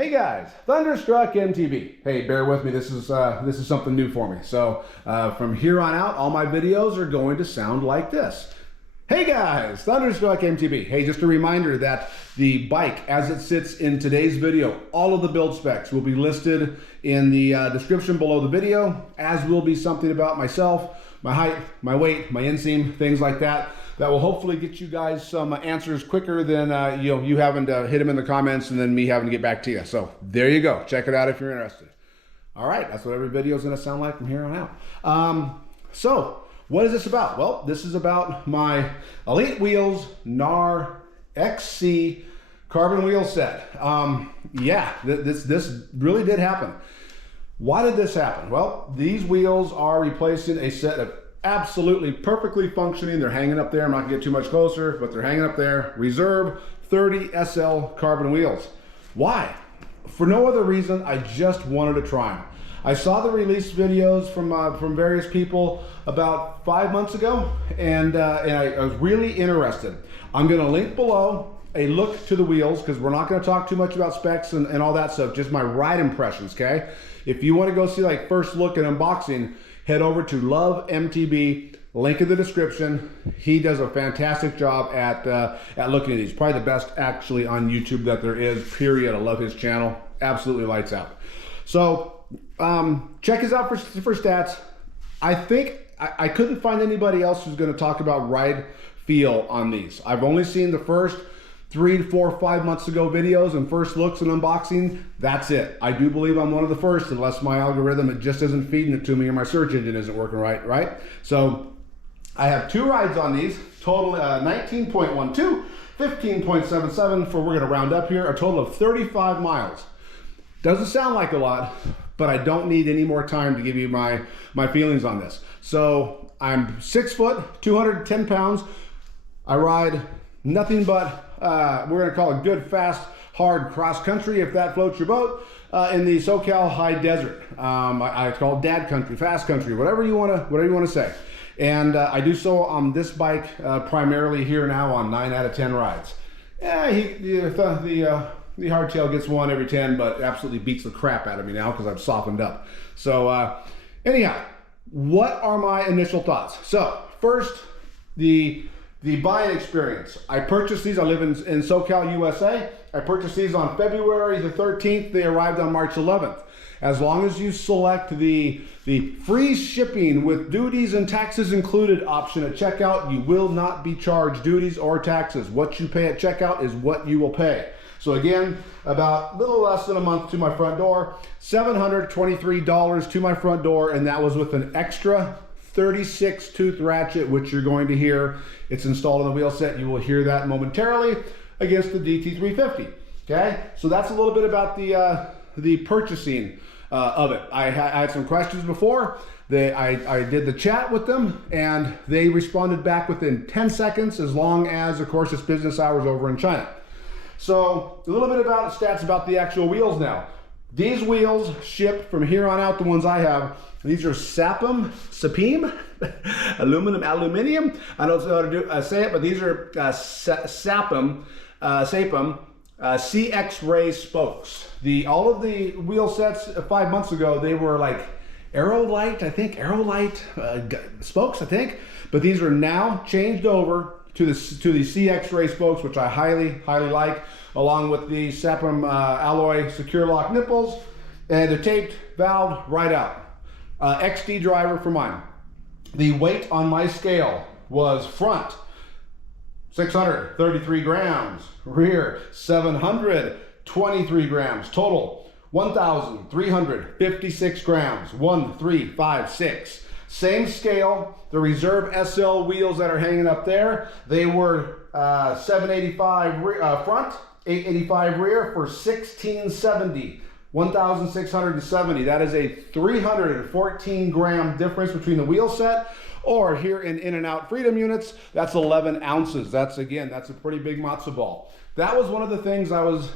Hey guys, Thunderstruck MTB. Hey, bear with me. This is something new for me. So from here on out, all my videos are going to sound like this. Hey guys, Thunderstruck MTB. Hey, just a reminder that the bike, as it sits in today's video, all of the build specs will be listed in the description below the video, as will be something about myself, my height, my weight, my inseam, things like that. That will hopefully get you guys some answers quicker than you having to hit them in the comments and then me having to get back to you. So there you go. Check it out if you're interested. All right, that's what every video is going to sound like from here on out. So what is this about? Well, this is about my Elitewheels Gnar XC carbon wheel set. Yeah, this really did happen. Why did this happen? Well, these wheels are replacing a set of absolutely perfectly functioning. They're hanging up there. I'm not gonna get too much closer, but they're hanging up there. Reserve 30 SL carbon wheels. Why? For no other reason, I just wanted to try them. I saw the release videos from various people about 5 months ago, and I was really interested. I'm gonna link below a look to the wheels, because we're not gonna talk too much about specs and all that stuff, just my ride impressions, okay? If you wanna go see like first look and unboxing, head over to Love MTB, link in the description. He does a fantastic job at looking at these. Probably the best actually on YouTube that there is, period. I love his channel. Absolutely lights out. So check his out for stats. I think I couldn't find anybody else who's going to talk about ride feel on these. I've only seen the first 3, 4, 5 months ago videos and first looks and unboxing. That's it. I do believe I'm one of the first, unless my algorithm, it just isn't feeding it to me or my search engine isn't working right? So I have 2 rides on these, total 19.12, 15.77 for, we're gonna round up here, a total of 35 miles. Doesn't sound like a lot, but I don't need any more time to give you my feelings on this. So I'm 6 foot, 210 pounds. I ride nothing but we're gonna call it good, fast, hard cross country, if that floats your boat, in the SoCal high desert. I call it dad country, fast country, whatever you wanna say. And I do so on this bike primarily here now on 9 out of 10 rides. Yeah, the hardtail gets 1 every 10, but absolutely beats the crap out of me now because I've softened up. So anyhow, what are my initial thoughts? So first, the buying experience. I purchased these, I live in SoCal, USA. I purchased these on February the 13th. They arrived on March 11th. As long as you select the free shipping with duties and taxes included option at checkout, you will not be charged duties or taxes. What you pay at checkout is what you will pay. So again, about a little less than a month to my front door, $723 to my front door, and that was with an extra 36 tooth ratchet, which you're going to hear. It's installed on the wheel set. You will hear that momentarily against the DT350. Okay, so that's a little bit about the purchasing of it. I had some questions before. I did the chat with them, and they responded back within 10 seconds, as long as, of course, it's business hours over in China. So a little bit about stats about the actual wheels now. These wheels ship from here on out, the ones I have, these are SAPM, aluminium. I don't know how to say it, but these are SAPM CX-ray spokes. All of the wheel sets 5 months ago, they were like Aerolite spokes, I think. But these are now changed over to the CX-ray spokes, which I highly like, along with the SAPM alloy secure lock nipples, and they're taped, valved right out. XD driver for mine. The weight on my scale was front 633 grams, rear 723 grams, total 1,356 grams, 1356. Same scale. The Reserve SL wheels that are hanging up there, they were 785 front, 885 rear for 1670. 1,670. That is a 314 gram difference between the wheel set, or here in and out freedom units, that's 11 ounces. That's a pretty big matzo ball. That was one of the things I was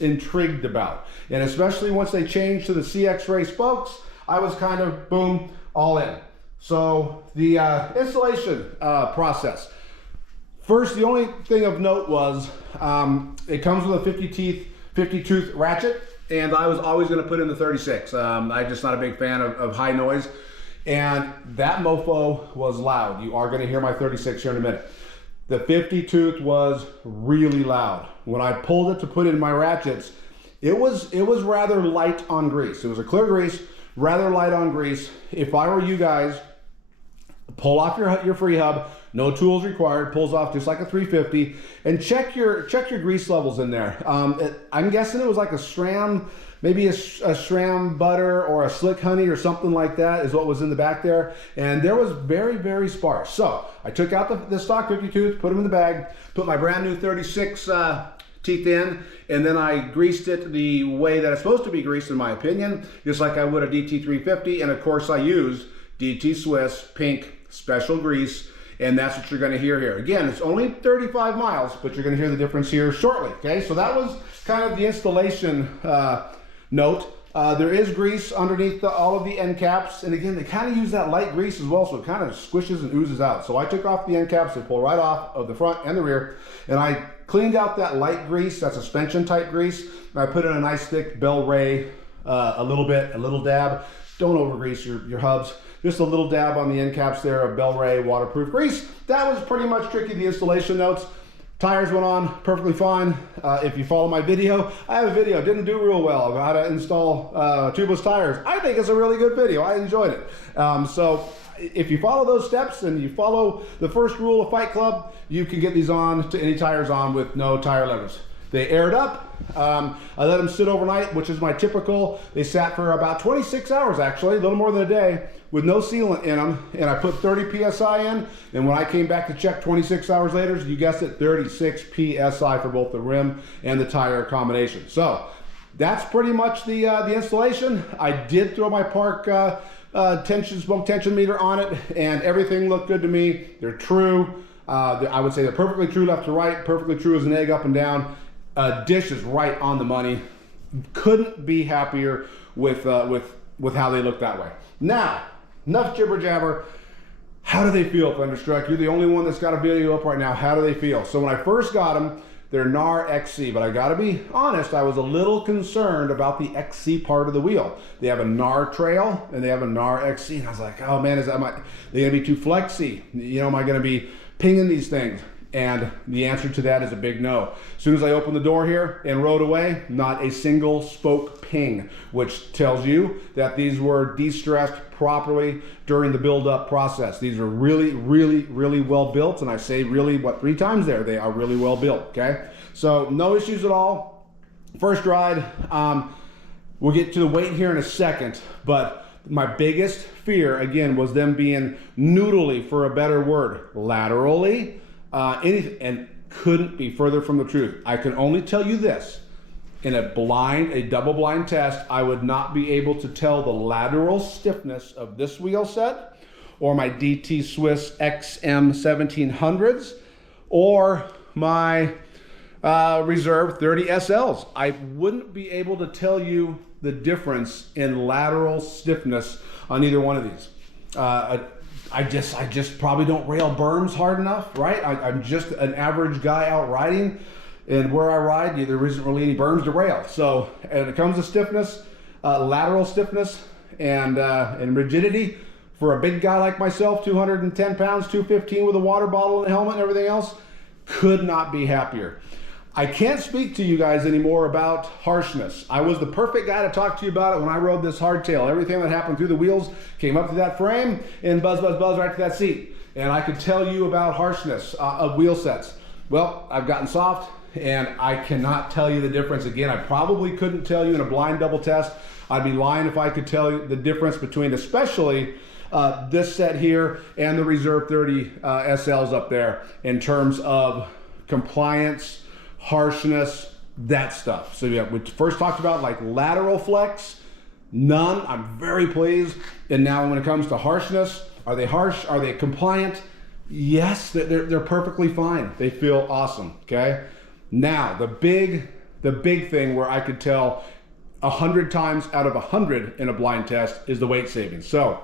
intrigued about, and especially once they changed to the CX-ray spokes, I was kind of boom, all in. So the installation process. First, the only thing of note was it comes with a 50 50 tooth ratchet, and I was always going to put in the 36. I'm just not a big fan of high noise, and that mofo was loud. You are going to hear my 36 here in a minute. The 50 tooth was really loud. When I pulled it to put in my ratchets, it was rather light on grease. It was a clear grease, rather light on grease. If I were you guys, pull off your free hub, no tools required, pulls off just like a 350, and check your grease levels in there. I'm guessing it was like a SRAM, maybe a SRAM butter or a slick honey or something like that is what was in the back there, and there was very, very sparse. So I took out the stock 50 tooth, put them in the bag, put my brand new 36 teeth in, and then I greased it the way that it's supposed to be greased in my opinion, just like I would a DT350, and of course I used DT Swiss pink special grease, and that's what you're going to hear here. Again, it's only 35 miles, but you're going to hear the difference here shortly. Okay, so that was kind of the installation note. There is grease underneath all of the end caps, and again, they kind of use that light grease as well, so it kind of squishes and oozes out. So I took off the end caps, they pull right off of the front and the rear, and I cleaned out that light grease, that suspension type grease, and I put in a nice thick Bel Ray, a little dab. Don't over grease your hubs. Just a little dab on the end caps there of Bel Ray waterproof grease. That was pretty much tricky, the installation notes. Tires went on perfectly fine. If you follow my video, I have a video, didn't do real well, about how to install tubeless tires. I think it's a really good video, I enjoyed it. So if you follow those steps and you follow the first rule of Fight Club, you can get these on to any tires on with no tire levers. They aired up. I let them sit overnight, which is my typical. They sat for about 26 hours actually, a little more than a day, with no sealant in them, and I put 30 PSI in, and when I came back to check 26 hours later, you guessed it, 36 PSI for both the rim and the tire combination. So that's pretty much the installation. I did throw my Park smoke tension meter on it, and everything looked good to me. They're true. I would say they're perfectly true left to right, perfectly true as an egg up and down. Dish is right on the money. Couldn't be happier with how they look that way. Now, enough jibber jabber. How do they feel, Thunderstruck? You're the only one that's got a video up right now. How do they feel? So when I first got them, they're Gnar XC, but I gotta be honest, I was a little concerned about the XC part of the wheel. They have a Gnar trail and they have a Gnar XC, and I was like, oh man, they gonna be too flexy? You know, am I gonna be pinging these things? And the answer to that is a big no. As soon as I opened the door here and rode away, not a single spoke ping, which tells you that these were de-stressed properly during the build-up process. These are really, really, really well built, and I say really, what, 3 times there, they are really well built, okay? So no issues at all. First ride, we'll get to the weight here in a second, but my biggest fear, again, was them being noodly, for a better word, laterally, and couldn't be further from the truth. I can only tell you this. In a double blind test, I would not be able to tell the lateral stiffness of this wheel set, or my DT Swiss XM 1700s, or my Reserve 30 SLs. I wouldn't be able to tell you the difference in lateral stiffness on either one of these. I just probably don't rail berms hard enough, right? I'm just an average guy out riding, and where I ride, there isn't really any berms to rail. So, when it comes to stiffness, lateral stiffness, and rigidity, for a big guy like myself, 210 pounds, 215 with a water bottle and a helmet and everything else, could not be happier. I can't speak to you guys anymore about harshness. I was the perfect guy to talk to you about it when I rode this hardtail. Everything that happened through the wheels came up to that frame and buzz, buzz, buzz right to that seat. And I could tell you about harshness of wheel sets. Well, I've gotten soft, and I cannot tell you the difference. Again, I probably couldn't tell you in a blind double test. I'd be lying if I could tell you the difference between especially this set here and the Reserve 30 SLs up there in terms of compliance, harshness, that stuff. So yeah, we first talked about like lateral flex, none. I'm very pleased. And now when it comes to harshness, are they harsh? Are they compliant? Yes, they're perfectly fine. They feel awesome, okay? Now, the big thing where I could tell 100 times out of 100 in a blind test is the weight savings. So,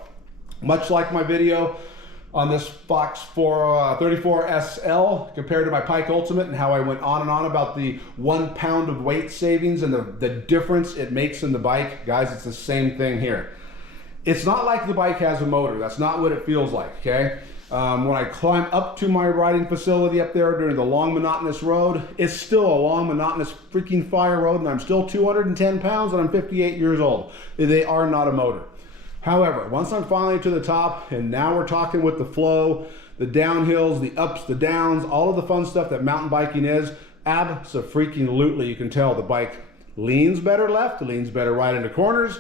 much like my video on this Fox 34 SL compared to my Pike Ultimate, and how I went on and on about the 1 pound of weight savings and the difference it makes in the bike. Guys, it's the same thing here. It's not like the bike has a motor. That's not what it feels like, okay? When I climb up to my riding facility up there during the long monotonous road, it's still a long monotonous freaking fire road, and I'm still 210 pounds and I'm 58 years old. They are not a motor. However, once I'm finally to the top, and now we're talking with the flow, the downhills, the ups, the downs, all of the fun stuff that mountain biking is, abso-freaking-lutely, you can tell the bike leans better left, it leans better right into corners.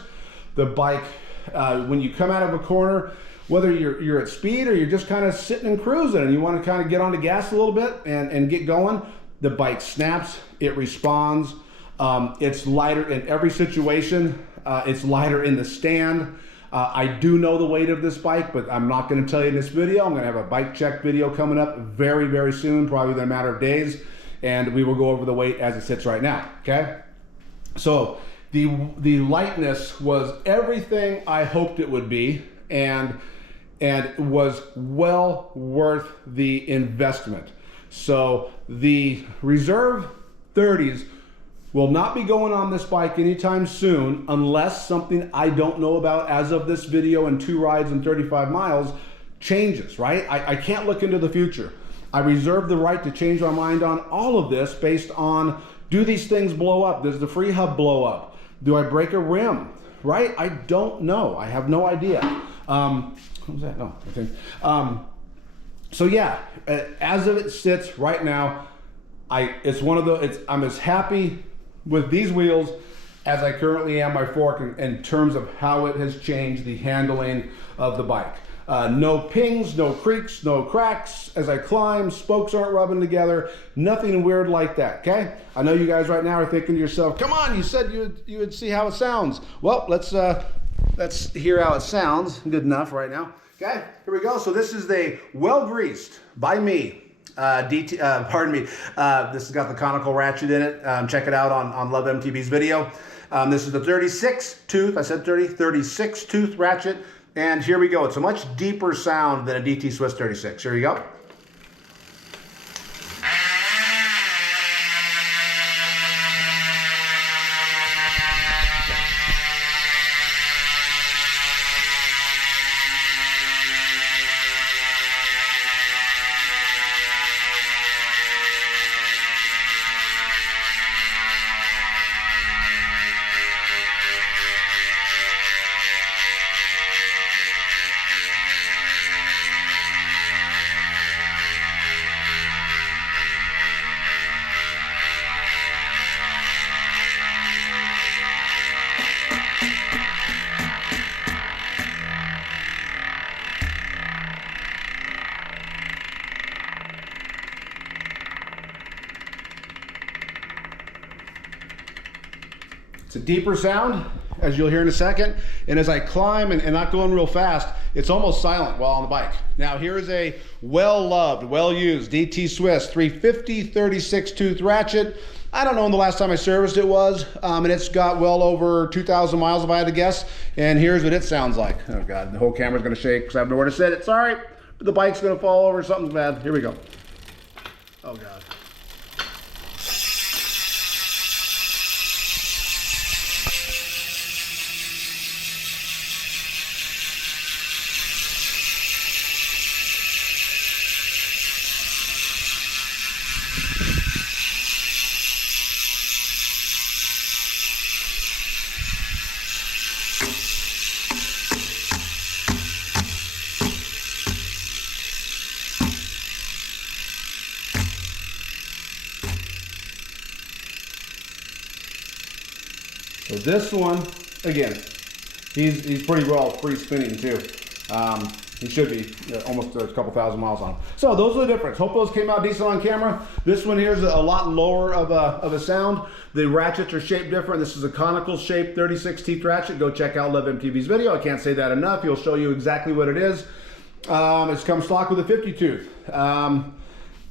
The bike, when you come out of a corner, whether you're at speed or you're just kind of sitting and cruising and you want to kind of get on the gas a little bit and get going, the bike snaps, it responds. It's lighter in every situation. It's lighter in the stand. I do know the weight of this bike, but I'm not going to tell you in this video. I'm going to have a bike check video coming up very, very soon, probably in a matter of days, and we will go over the weight as it sits right now, okay? So the lightness was everything I hoped it would be, and was well worth the investment. So the Reserve 30s will not be going on this bike anytime soon unless something I don't know about as of this video and 2 rides and 35 miles changes, right? I can't look into the future. I reserve the right to change my mind on all of this based on, do these things blow up? Does the free hub blow up? Do I break a rim, right? I don't know. I have no idea. What was that? No, I think. So yeah, as of it sits right now, I'm as happy with these wheels as I currently am my fork in terms of how it has changed the handling of the bike. No pings, no creaks, no cracks as I climb, spokes aren't rubbing together, nothing weird like that, okay? I know you guys right now are thinking to yourself, come on, you said you would see how it sounds. Well, let's hear how it sounds. Good enough right now. Okay, here we go. So this is the well-greased by me. This has got the conical ratchet in it. Check it out on Love MTB's video. This is the 36 tooth, I said 36 tooth ratchet. And here we go. It's a much deeper sound than a DT Swiss 36. Here you go. It's a deeper sound, as you'll hear in a second. And as I climb and not going real fast, it's almost silent while on the bike. Now here is a well-loved, well-used DT Swiss 350 36 tooth ratchet. I don't know when the last time I serviced it was, and it's got well over 2,000 miles if I had to guess. And here's what it sounds like. Oh God, the whole camera's gonna shake because I have nowhere to set it. Sorry, the bike's gonna fall over, something's bad. Here we go. Oh God. So this one, again, he's pretty well free spinning too. He should be almost a couple thousand miles on. So those are the difference. Hope those came out decent on camera. This one here is a lot lower of a sound. The ratchets are shaped different. This is a conical shaped 36 teeth ratchet. Go check out Love MTB's video. I can't say that enough. He'll show you exactly what it is. It's come stock with a 50 tooth.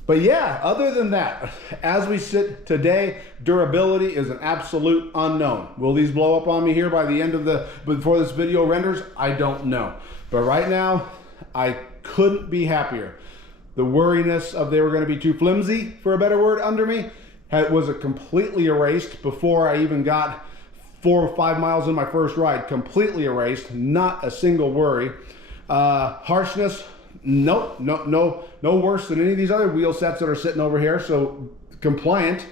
But yeah, other than that, as we sit today, durability is an absolute unknown. Will these blow up on me here by the end of before this video renders? I don't know. But right now, I couldn't be happier. The worriness of they were going to be too flimsy, for a better word, under me, was completely erased before I even got 4 or 5 miles in my first ride. Completely erased, not a single worry. Harshness, no worse than any of these other wheel sets that are sitting over here. So compliant.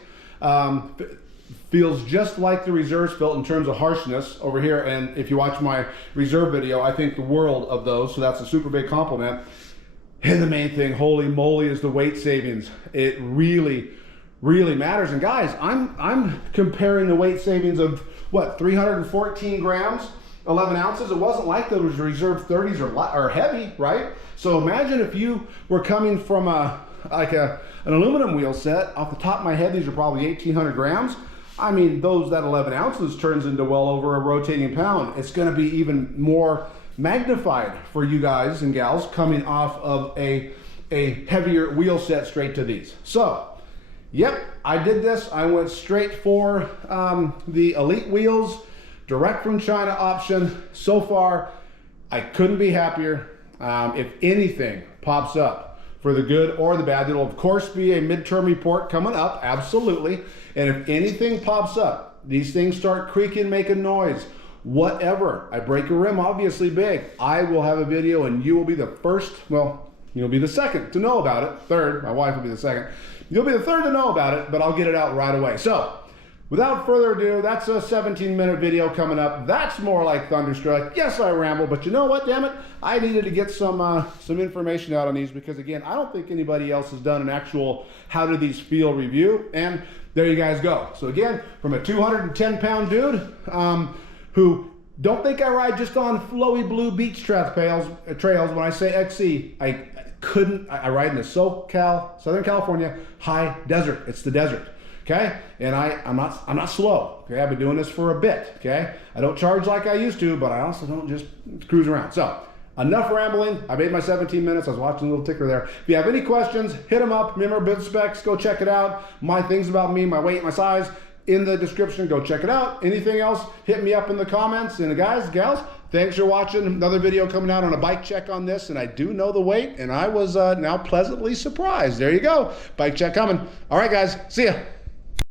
Feels just like the reserves felt in terms of harshness over here. And if you watch my reserve video, I think the world of those. So that's a super big compliment. And the main thing, holy moly, is the weight savings. It really matters. And guys, I'm comparing the weight savings of what, 314 grams, 11 ounces. It wasn't like those reserve 30s or heavy, right? So imagine if you were coming from an aluminum wheel set. Off the top of my head, these are probably 1,800 grams. I mean, that 11 ounces turns into well over a rotating pound. It's going to be even more magnified for you guys and gals coming off of a heavier wheel set straight to these. So, yep, I did this. I went straight for the Elitewheels direct from China option. So far, I couldn't be happier. If anything pops up for the good or the bad, there'll of course be a midterm report coming up, absolutely. And if anything pops up, these things start creaking, making noise, whatever, I break a rim, obviously big, I will have a video and you will be the first, well, you'll be the second to know about it. Third, my wife will be the second. You'll be the third to know about it, but I'll get it out right away. So, without further ado, that's a 17-minute video coming up. That's more like Thunderstruck. Yes, I ramble, but you know what, damn it? I needed to get some information out on these because, again, I don't think anybody else has done an actual how do these feel review, and there you guys go. So again, from a 210-pound dude who don't think I ride just on flowy blue beach trails. When I say XC, I ride in the SoCal, Southern California, high desert. It's the desert. Okay, and I'm not slow. Okay, I've been doing this for a bit. Okay, I don't charge like I used to, but I also don't just cruise around. So enough rambling. I made my 17 minutes. I was watching a little ticker there. If you have any questions, hit them up. Remember, bid specs. Go check it out. My things about me, my weight, my size, in the description. Go check it out. Anything else? Hit me up in the comments. And guys, gals, thanks for watching. Another video coming out on a bike check on this, and I do know the weight, and I was now pleasantly surprised. There you go. Bike check coming. All right, guys. See ya.